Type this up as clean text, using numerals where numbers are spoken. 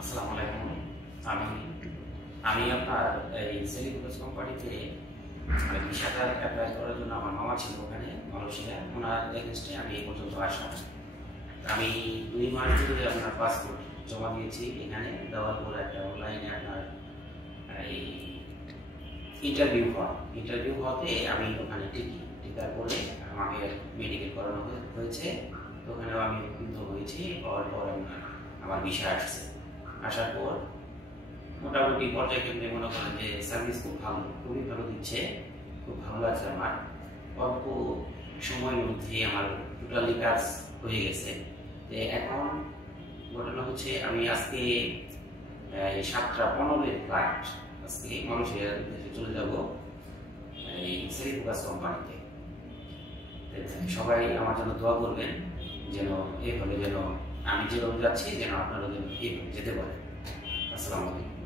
আসসালামু আলাইকুম। আমি আমি আপনার এই সেলিব্রিটি কোম্পানিতে মানে ভিসাটা অ্যাপ্লাই করার জন্য আমার মামা ছিল ওখানে মালয়েশিয়া, ওনার এগেনস্টে আমি এই পর্যন্ত আসা। আমি 2 মাস ধরে আপনার পাসপোর্ট জমা দিয়েছি এখানে, দেওয়ার পর একটা অনলাইনে আপনার এই ইন্টারভিউ হতে আমি ওখানে টিকার পরে আমাকে মেডিকেল করানো হয়েছে। তো ওখানেও আমি উত্তীর্ণ হয়েছি, হওয়ার পর আমার ভিসা আসছে। আসার পর মোটামুটি পর্যায়ক্রমে মনে করেন যে সার্ভিস খুবই ভালো দিচ্ছে, খুব ভালো লাগছে আমার। অল্প সময়ের মধ্যে আমার টোটালি কাজ হয়ে গেছে। এখন ঘটনা হচ্ছে আমি আজকে 7টা 15-এর ফ্লাইট আজকে মালয়েশিয়ার দেশে চলে যাব এই সেরিফোকাস কোম্পানিতে। সবাই আমার জন্য দোয়া করবেন যেন এইভাবে যেন আমি যেভাবে যাচ্ছি যেন আপনারা যেন এইভাবে যেতে পারেন। আসসালামু আলাইকুম।